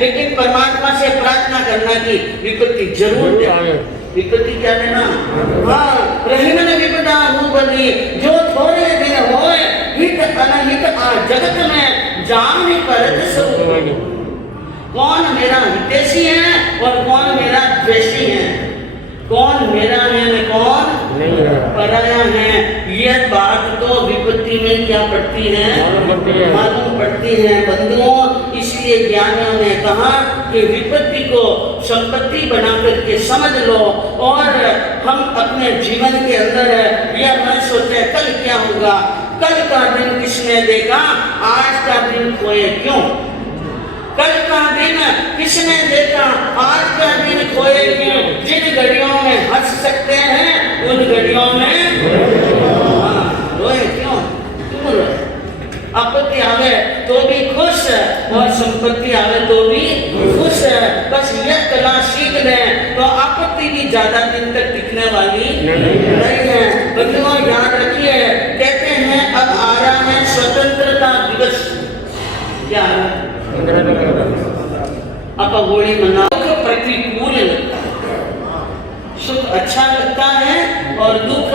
लेकिन परमात्मा से प्रार्थना करना कि विपत्ति जरूर दे। विपत्ति क्या देना? हाँ, रहीमन विपदा हूँ बनी जो थोड़े दिन होए हित अनहित आ जगत में जान परत सब। कौन मेरा हितैषी है और कौन मेरा द्वेषी है, कौन मेरा है न कौन पराया है, यह बात तो विपत्ति में क्या पड़ती है? मालूम पड़ती है बंधुओं। इसलिए ज्ञानियों ने कहा कि विपत्ति को संपत्ति बना करके समझ लो और हम अपने जीवन के अंदर यह न सोचे कल क्या होगा, कल का दिन किसने देखा, आज का दिन खोए क्यों। कल का दिन किसने देखा, आज का दिन खोए क्यों। जिन घड़ियों में हंस सकते हैं उन घड़ियों में रोए क्यों, क्यों रोए। आपत्ति आवे तो भी खुश और संपत्ति आवे तो भी खुश है। बस यह कला सीख लें तो आपत्ति भी ज्यादा दिन तक टिकने वाली नहीं है। बच्चों याद रखिए, कहते हैं अब आ रहा है स्वतंत्रता दिवस। क्या आप होली मनाओ तो प्रतिकूल लगता है, सुख अच्छा लगता है और दुख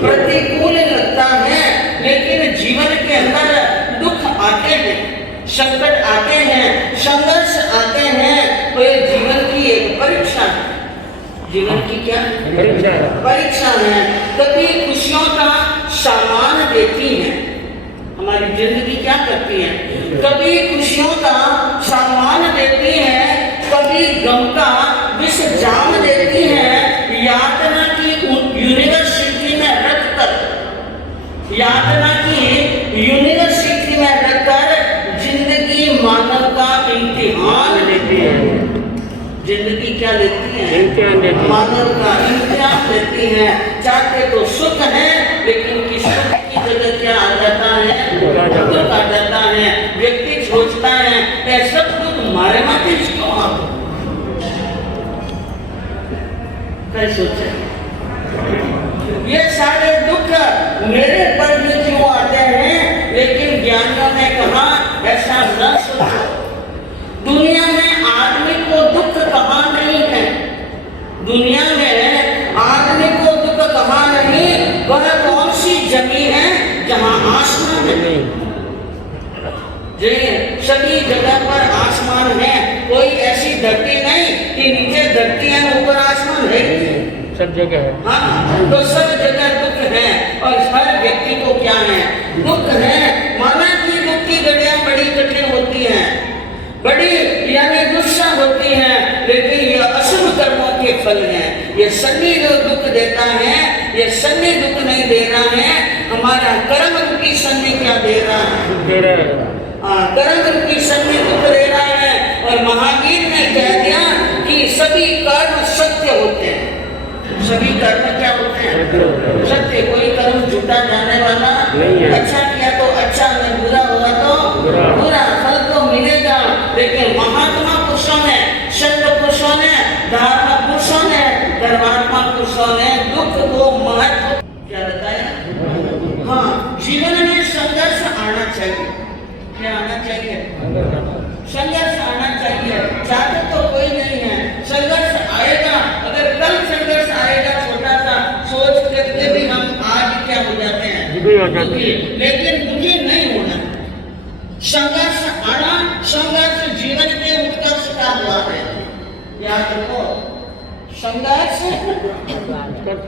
प्रतिकूल लगता है। लेकिन जीवन के अंदर दुख आते हैं, संकट आते हैं, संघर्ष आते हैं, तो ये जीवन की एक परीक्षा है। जीवन की क्या परीक्षा है। कभी खुशियों का सामान देती है, हमारी जिंदगी क्या करती है, कभी खुशियों का सामान देती है, कभी गम का विष जाम देती है। यातना की यूनिवर्सिटी में रखकर, यातना की यूनिवर्सिटी में रखकर जिंदगी मानव का इम्तिहान लेती है। जिंदगी क्या लेती है? मानव का इम्तिहान लेती है। चाहते तो सुख है, लेकिन किस सुख की जगह क्या आ जाता है? दुख आ जाता है। व्यक्ति सोचता है ऐसा दुख मारे माते क्यों आप कैसे सोचे, ये सारे दुख मेरे पर भी क्यों आते हैं। लेकिन ज्ञानियों ने कहा ऐसा न सोचो। दुनिया में आदमी को दुख कहाँ नहीं है, दुनिया में आदमी को दुख कहाँ नहीं। वह कौन सी जमीन है जहाँ आसमान नहीं। जी, सभी जगह पर आसमान है, कोई ऐसी धरती नहीं कि नीचे धरती है ऊपर आसमान है, सब जगह है। हाँ, तो सब जगह दुख है और हर व्यक्ति को क्या है? दुख है। माना कि दुख की घड़ियां बड़ी कठिन होती हैं, बड़ी यानी दुस्सह होती हैं, लेकिन ये अशुभ कर्मों के फल हैं। ये शनि जो दुख देता है, ये शनि दुख नहीं दे रहा है, हमारा कर्म रूपी शनि क्या दे रहा है? कर्म रूपी शनि दुख दे रहा है। और महावीर ने कह दिया कि सभी कर्म सत्य होते हैं। सभी कर्म क्या होते हैं? सत्य। कोई कर्म झूठा जाने वाला नहीं है। अच्छा किया तो अच्छा, बुरा हुआ तो बुरा, फल तो मिलेगा। लेकिन महात्मा पुरुषों ने, संत पुरुषों ने, धार्मिक पुरुषों ने, धर्मात्मा पुरुषों ने दुख को महत्व क्या बताया? हाँ, जीवन में संघर्ष आना चाहिए। क्या आना चाहिए? संघर्ष आना चाहिए। चाहते तो कोई नहीं है, संघर्ष आएगा। अगर कल संघर्ष आएगा छोटा सा, सोच करके भी हम आज क्या हो जाते हैं, दुखी। लेकिन दुखी नहीं होना। संघर्ष आना, संघर्ष जीवन के उत्कर्ष का द्वार है। याद रखो, संघर्ष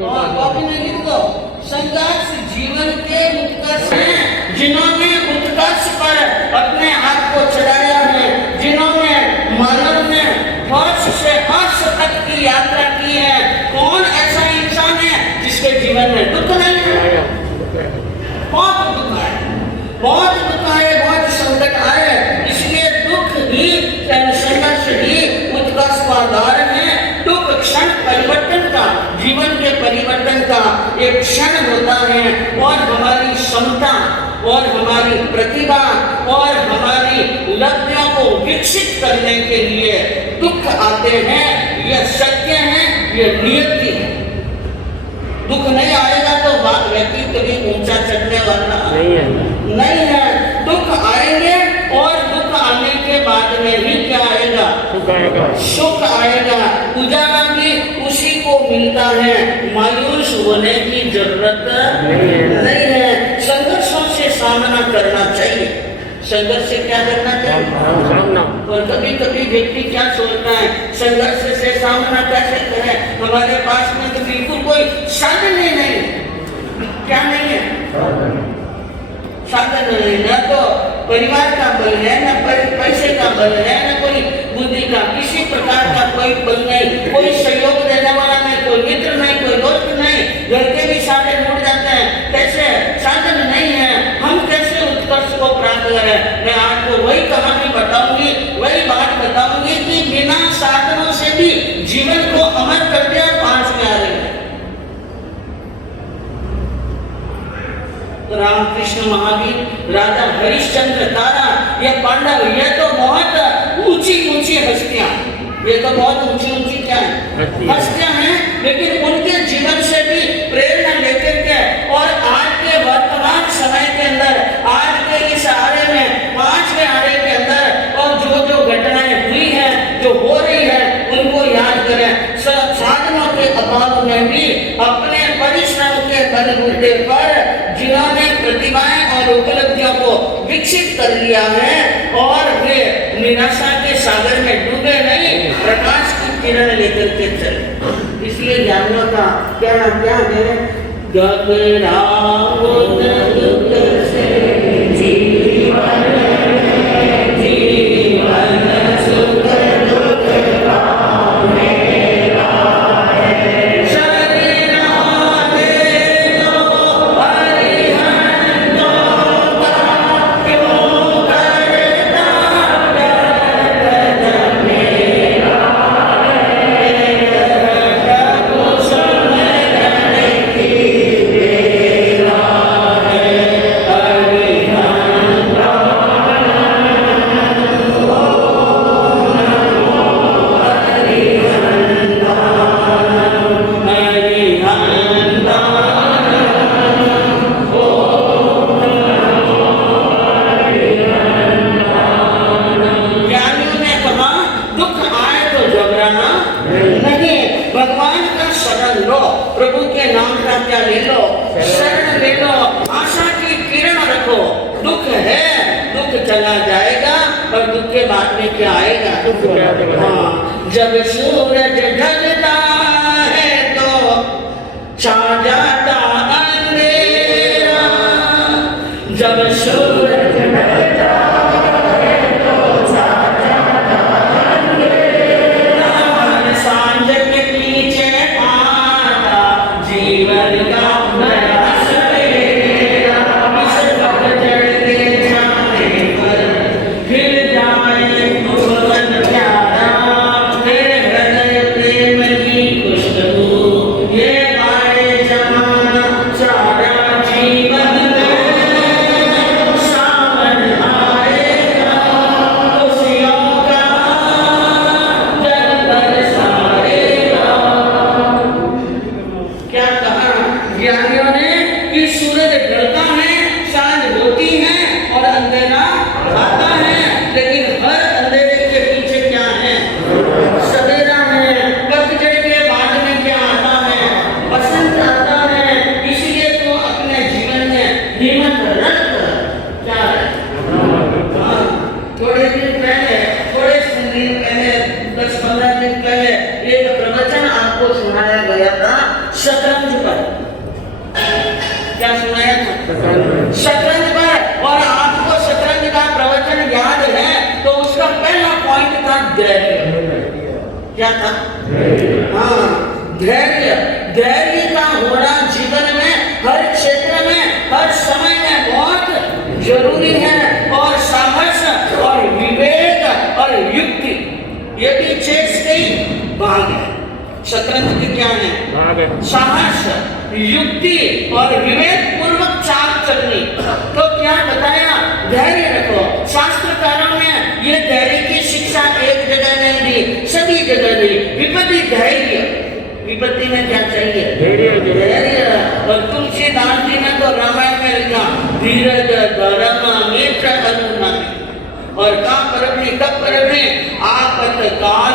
कॉपी में लिख दो, संघर्ष जीवन के उत्कर्ष है। जिन्होंने उत्कर्ष पर अपने आप को चढ़ाया है, जिन्होंने मानव ने हर्ष से हर्ष तक की यात्रा की है, कौन ऐसा इंसान है जिसके जीवन में दुख नहीं है? बहुत दुख आए, बहुत दुख आए, बहुत संकट आए। इसलिए दुख ही, संघर्ष ही उत्कर्ष का आधार है। दुख क्षण परिवर्तन का, जीवन के परिवर्तन का एक क्षण होता है। और हमारी क्षमता और हमारी प्रतिभा और हमारी उपलब्धियों को विकसित करने के लिए दुख आते हैं। यह सत्य है, यह नियति है। दुख नहीं आएगा तो व्यक्ति कभी ऊंचा चढ़ने वाला नहीं है। दुख आएंगे और दुख आने के बाद में ही क्या आएगा? सुख आएगा। उजाला भी उसी को मिलता है, मायूस होने की जरूरत नहीं है। संघर्षों से सामना करना चाहिए। संघर्ष से क्या करना चाहिए? और कभी कभी व्यक्ति क्या सोचता है, संघर्ष से सामना कैसे करें, हमारे पास में तो बिल्कुल कोई साधन ही नहीं। क्या नहीं है? साधन नहीं, न तो परिवार का बल है, न पैसे का बल है, न कोई बुद्धि का, किसी प्रकार का कोई बल नहीं, कोई सहयोग देने वाला नहीं, कोई मित्र नहीं, कोई दोस्त नहीं, घर के भी सारे जुड़ जाते हैं। कैसे? साधन नहीं है, हम कैसे उत्कर्ष को प्राप्त करें? मैं आपको वही कहानी बताऊंगी, वही बात बताऊंगी कि बिना साधनों से भी जीवन को अमर कर दिया 5 प्यारे। रामकृष्ण महावीर, राजा हरिश्चंद्र, तारा, ये पांडव, ये तो बहुत ऊंची ऊंची हस्तियां, ये तो बहुत ऊंची ऊंची क्या है? हस्तियां हैं, लेकिन उनके जीवन से भी प्रेरणा लेकर के और आज के वर्तमान समय के अंदर, आज के इस आरे में, 5वें आरे के अंदर और जो जो घटनाएं हुई हैं, जो हो रही है, उनको याद करें। साधनों के अभाव में भी अपने परिश्रम के बलबूते पर जिन्होंने प्रतिभाएं और उपलब्धियों को विकसित कर लिया है और वे निराशा के सागर में डूबे नहीं, प्रकाश की किरण लेकर के चले। इसलिए ज्ञानियों का कहना क्या है? घबराओ दुख से जीवन सुख दुख चला जाएगा और दुख के बाद में क्या आएगा? हाँ, जब सूरज ढलता है तो छा जाता अंधेरा, जब सूरज ढलता है तो छा जाता अंधेरा, सांझ के पीछे आता जीवन का शतरंज पर। क्या सुनाया था? शतरंज पर। और आपको शतरंज का प्रवचन याद है तो उसका पहला पॉइंट था धैर्य। क्या था? हाँ, धैर्य। धैर्य का होना जीवन में हर क्षेत्र में, हर समय में बहुत जरूरी है। और साहस और विवेक और युक्ति, ये भी चेस के भाग है। शतरंज की क्या है? साहस, युक्ति और विवेक पूर्वक चाल चलनी। तो क्या बताया? धैर्य रखो। शास्त्रकारों ने ये धैर्य की शिक्षा एक जगह नहीं दी, सभी जगह दी। विपत्ति धैर्य, विपत्ति में क्या चाहिए? धैर्य। और तुलसीदास जी ने तो रामायण में लिखा, धीरज धर्म मित्र करुणा। और का परखनी, कब परखनी? आपत काल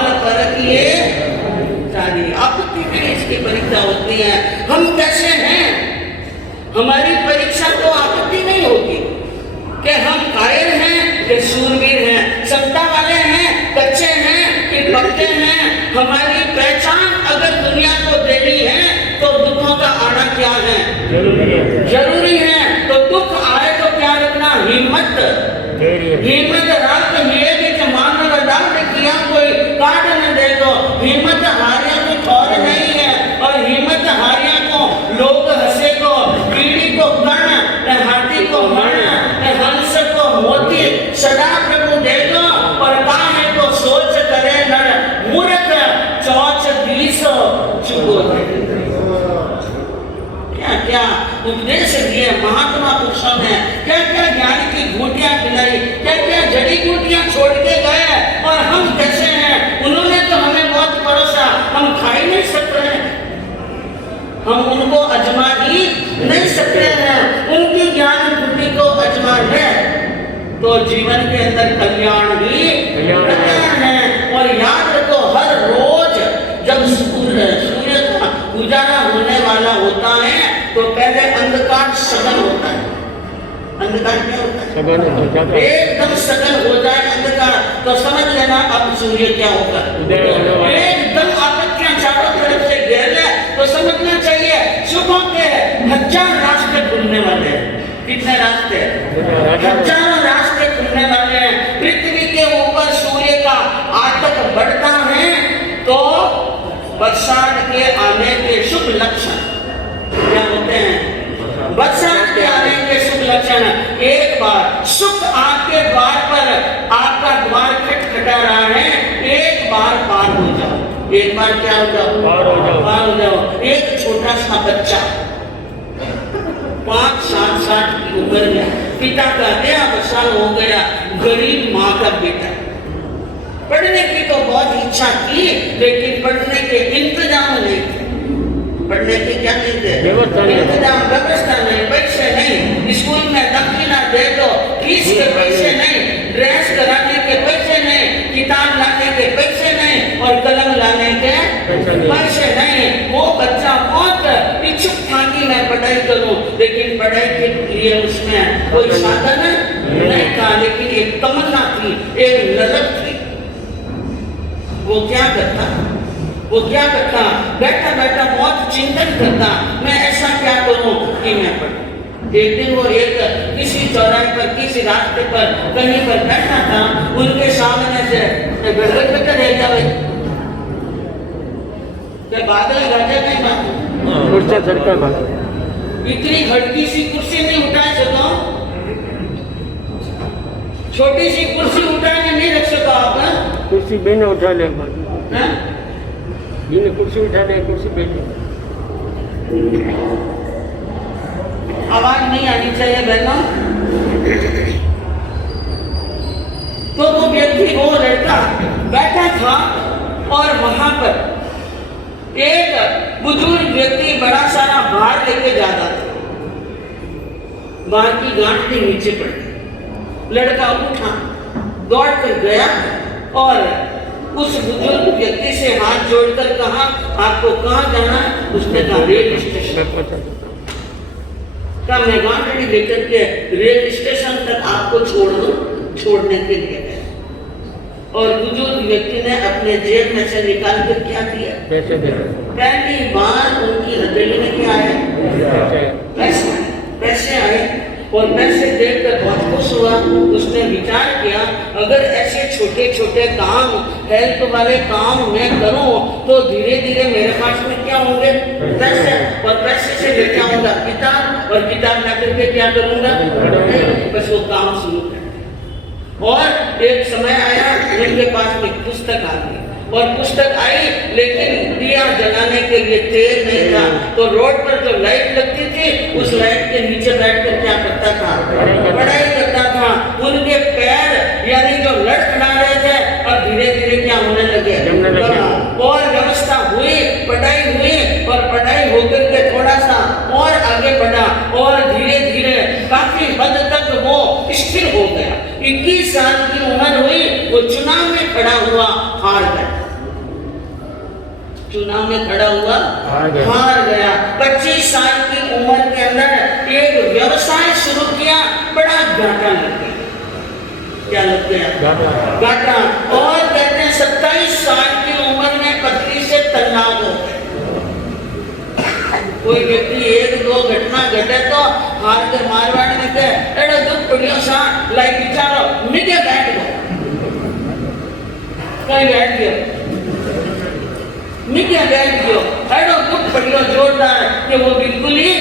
की परीक्षा होती है। हम कैसे हैं, हमारी परीक्षा तो आपत्ति नहीं होगी कि हम कायर हैं कि शूरवीर हैं, सत्ता वाले हैं, कच्चे हैं कि पक्के हैं। हमारी पहचान अगर दुनिया को देनी है तो दुखों का आना क्या है, जरूरी है। तो दुख आए तो क्या रखना, हिम्मत रख, ये भी मानव डांट किया कोई काट न दे दो। हिम्मत हारिया को ठौर नहीं है, और हिम्मत हारिया को लोग हंसे को, कीड़ी को गण, हाथी को मण, हंस को मोती, सदा प्रभु दे दो। और काहे को सोच करे नर मूर्ख, चौच बीसो चुगो। क्या क्या उपदेश दिए महात्मा पुरुषों ने, क्या क्या ज्ञान की घूटियां पिलाई, क्या क्या जड़ी बूटियां छोड़ के गए। और हम कैसे हैं, उन्होंने तो हमें बहुत परोसा, हम खा ही नहीं सक रहे, हम उनको अजमा ही नहीं सकते हैं। उनकी ज्ञान बुद्धि को अजमा ले तो जीवन के अंदर कल्याण ही कल्याण है। और याद रखो, हर रोज जब सूर्य का उजाला होने वाला होता है तो पहले अंधकार सघन होता है। अंधकार क्या होता है, एकदम सघन हो जाए अंधकार तो समझ लेना अब सूर्य क्या होगा। एकदम आपत्तियां चारों तरफ से घेर ले तो समझना चाहिए सुबह के 1000 रास्ते खुलने वाले हैं। कितने रास्ते, 1000 रास्ते खुलने वाले हैं। पृथ्वी के ऊपर सूर्य का आतक बढ़ता है तो बरसात के आने के शुभ लक्षण क्या होते हैं, बरसात के आने के शुभ लक्षण। एक बार सुख आपके द्वार पर, आपका द्वार खटखटा रहा है, एक बार पार हो जाओ। एक बार क्या हो जाओ, पार हो जाओ। एक छोटा सा बच्चा 5-7 साल की उम्र में पिता का देहावसान हो गया, गरीब माँ का बेटा। पढ़ने की तो बहुत इच्छा की लेकिन पढ़ने के इंतजाम नहीं थे। पढ़ने के क्या नहीं थे, इंतजाम, व्यवस्था नहीं, पैसे नहीं, स्कूल में दक्षिणा दे दो, फीस के पैसे नहीं, ड्रेस कराने के पैसे नहीं, किताब लाने के पैसे नहीं, और कलम लाने के पैसे नहीं। वो बच्चा बहुत इच्छुक था कि मैं पढ़ाई करूं, लेकिन पढ़ाई के लिए उसमें कोई साधन नहीं था, लेकिन एक तमन्ना थी, एक ललक थी। वो क्या करता, बैठा बैठा बहुत चिंतन करता, मैं ऐसा क्या करूं कि मैं पढ़ूं। एक दिन वो एक किसी चौराहे पर, किसी रास्ते पर कहीं पर बैठा था, उनके सामने से बेटा रह जावे बादल राजा नहीं बात, इतनी हल्की सी कुर्सी नहीं उठा सको, छोटी सी कुर्सी उठाने नहीं रख सको आप। कुर्सी बेने उठा ले, कुर्सी उठा ले, कुर्सी बेने। आवाज नहीं आनी चाहिए बहनों। तो वो व्यक्ति, वो लड़का बैठा था और वहां पर एक बुजुर्ग व्यक्ति बड़ा सारा भार लेके जाता था। भार की गांठ के नीचे पड़ गई। लड़का उठा, दौड़ कर गया और उस बुजुर्ग व्यक्ति से हाथ जोड़कर कहा, आपको कहाँ जाना है? उसने कहा रेल स्टेशन। क्या मैं गांधी लेकर के रेल स्टेशन तक आपको छोड़ दूं? छोड़ने के लिए गया। और बुजुर्ग व्यक्ति ने अपने जेब में से निकाल कर क्या किया? पैसे दे। पहली बार उनकी हथेली में क्या आया? पैसे आए। और पैसे देखकर बहुत खुश हुआ। उसने विचार किया, अगर ऐसे छोटे छोटे काम, हेल्प वाले काम मैं करूं तो धीरे धीरे मेरे पास में क्या होंगे? पैसे। और पैसे से लेके आऊंगा किताब, और किताब ला करके क्या करूंगा? बस वो काम शुरू कर। और एक समय आया, उनके पास में पुस्तक आ गई, और पुस्तक आई लेकिन दिया जलाने के लिए तेल नहीं था। तो रोड पर जो लाइट लगती थी, उस लाइट के नीचे बैठकर क्या करता था? पढ़ाई करता था। उनके पैर यानी जो लड़खड़ा रहे थे, और धीरे धीरे क्या होने लगे? और व्यवस्था हुई, पढ़ाई हुई, और पढ़ाई होकर के थोड़ा सा और आगे बढ़ा, और धीरे धीरे काफी हद तक वो स्थिर हो गया। 21 साल की उम्र हुई, वो चुनाव में खड़ा हुआ, हार गया। चुनाव में खड़ा हुआ, हार गया। 25 साल की उम्र के अंदर एक व्यवसाय शुरू किया, बड़ा घाटा लग गया। क्या लग गया? घाटा। और कहते हैं 27 साल की उम्र में पत्नी से तलाक हो गया। कोई व्यक्ति एक दो घटना घटे तो हार के मारवाड़ में कहे एडो दुख पड़ियो सा लाई बिचारो मिटे बैठ गो, कहीं बैठ गयो, मिटे बैठ गयो, एडो दुख पड़ियो जोरदार कि वो बिल्कुल ही।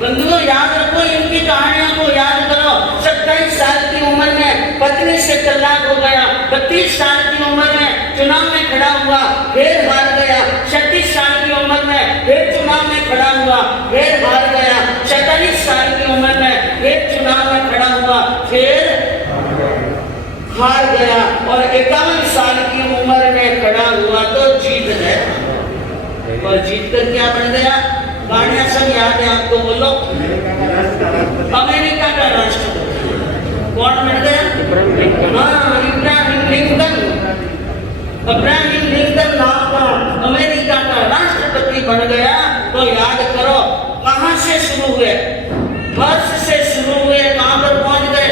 बंधुओं याद रखो, इनकी कहानियों को याद करो। 27 साल की उम्र में पत्नी से तलाक हो गया, 32 साल की उम्र में चुनाव में खड़ा हुआ, फिर हार गया। 36 साल की उम्र में फिर चुनाव में खड़ा हुआ, फिर हार गया। 47 साल की उम्र में फिर चुनाव में खड़ा हुआ, फिर हार गया। और 51 साल की उम्र में खड़ा हुआ तो जीत गया। और जीत कर क्या बन गया? गाड़ियां सब याद है आपको, बोलो। अमेरिका का राष्ट्रपति कौन बन गया? इब्राहिम लिंकन नाम का अमेरिका का राष्ट्रपति बन गया। तो याद करो कहां से शुरू हुए? फर्श से शुरू हुए, कहां पर पहुंच गए?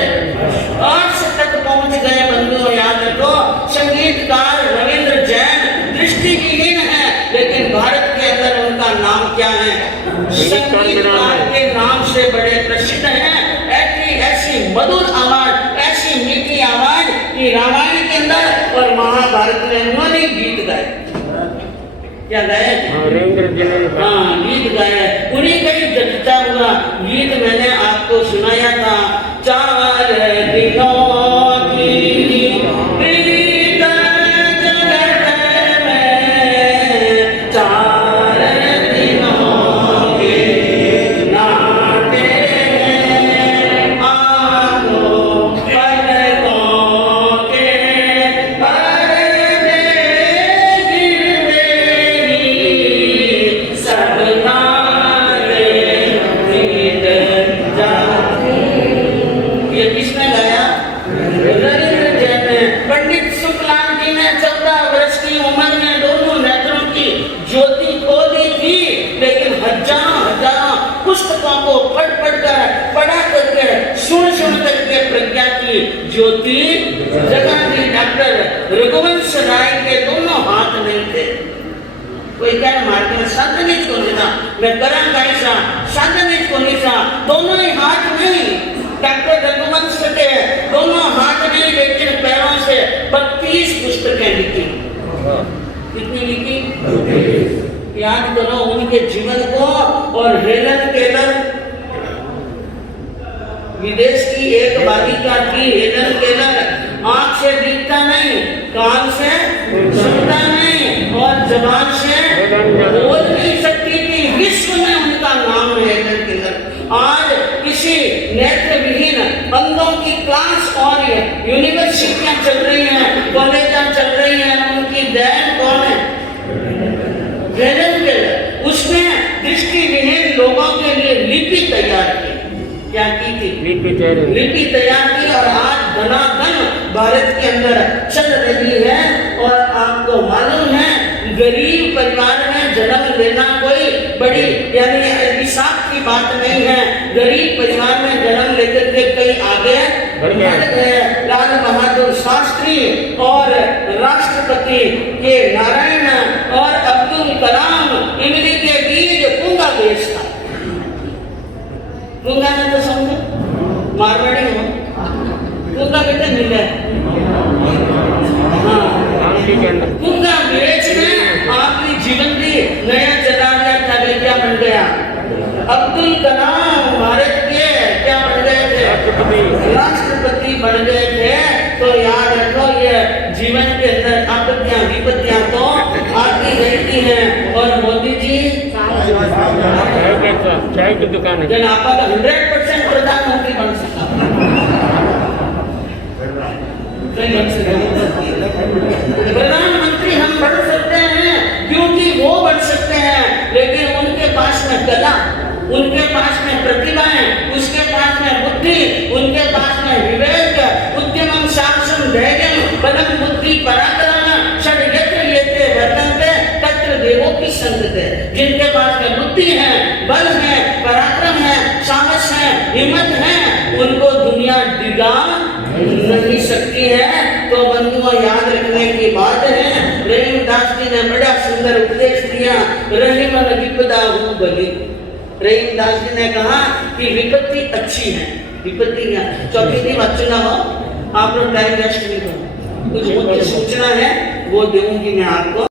अर्श तक पहुंच गए। बंधुओं याद रखो, संगीतकार रविंद्र जैन दृष्टिहीन है, लेकिन भारत के अंदर उनका नाम क्या है? संगीतकार के नाम से बड़े प्रसिद्ध हैं। ऐसी मधुर आवाज, ऐसी मीठी आवाज कि रामायण के अंदर और महाभारत में उन्होंने गीत गाए। क्या गाए? हाँ, गीत गाए। उन्हीं का ही जगता हुआ गीत मैंने आपको सुनाया था। 4 दिनों की प्रीत जगत में, 4 दिनों के नाते आंखों पलकों के पर्दे गिरते ही सब नाते बीत जाते। ये किसने गाया? रविंद्र जैन ने। पंडित सुखलाल जी ने 14 वर्ष की उम्र में दोनों नेत्रों की ज्योति खो दी थी, लेकिन हजारों पुस्तकों को पढ़ कर पढ़ा करके सुन करके प्रज्ञा की ज्योति जगा दी। डॉक्टर रघुवंश राय के दोनों हाथ नहीं थे। कोई क्या मारते साधन ही छोड़ देना, मैं करा कैसा साधन ही छोड़नी सा, दोनों ही हाथ नहीं। डॉक्टर रघुवंश के दोनों हाथ नहीं, लेकिन पैरों से 32 पुस्तकें लिखी। कितनी लिखी? याद करो उनके जीवन को। और हेलन केलर, विदेश की एक बालिका थी हेलन केलर। आंख से दिखता नहीं, कान से सुनता नहीं और जबान से बोल नहीं सकती थी। विश्व में उनका नाम है हेलन केलर। आज किसी नेत्र विहीन अंधों की क्लास और यूनिवर्सिटियां चल रही हैं, कॉलेज चल रही हैं, उनकी देन कौन है? Helen Keller. उसने दृष्टिविहीन लोगों के लिए लिपि तैयार की। क्या की थी? लिपि तैयार की। और आज धनाधन भारत के अंदर चल रही है। और आपको मालूम है गरीब परिवार में जन्म लेना कोई बड़ी यानी अभिशाप की बात नहीं है। गरीब परिवार में जन्म लेकर के कई आगे बढ़ गए। लाल बहादुर शास्त्री और राष्ट्रपति के नारायण और अब्दुल कलाम, इमली के बीज पूंगा बेच था। पूंगा ने तो समझो मारवाड़ी हो, पूंगा बेटे मिले। पूंगा बेचने आपकी जीवन भी नया चला गया था। क्या बन गया? अब्दुल कलाम भारत के क्या बन गए थे? राष्ट्रपति बन गए थे। तो याद रखो ये जीवन के अंदर आपत्तियां विपत्तियां तो आती रहती हैं। और मोदी जी चाय की दुकान है, आपका तो 100% प्रधानमंत्री बन सकता। प्रधानमंत्री हम बन सकते हैं क्योंकि वो बन सकते हैं, लेकिन उनके पास में कला, उनके पास में प्रतिभाएं, उसके पास में बुद्धि, उनके पास में विवेक, उद्यमं साहसं धैर्यं बलं बुद्धि पराक्रमः षड्यत्र येते वर्तन्ते तत्र देवोऽपि संगते। की है तो बंधुओं याद रखने की बात है। रहीमदास जी ने बड़ा सुंदर उपदेश दिया, रहीमन विपदा हूँ भली। रहीमदास जी ने कहा कि विपत्ति अच्छी है, विपत्ति क्या चौकी दी बात चुना हो आप लोग टाइम वेस्ट नहीं करो, कुछ मुख्य सूचना है वो दूंगी मैं आपको।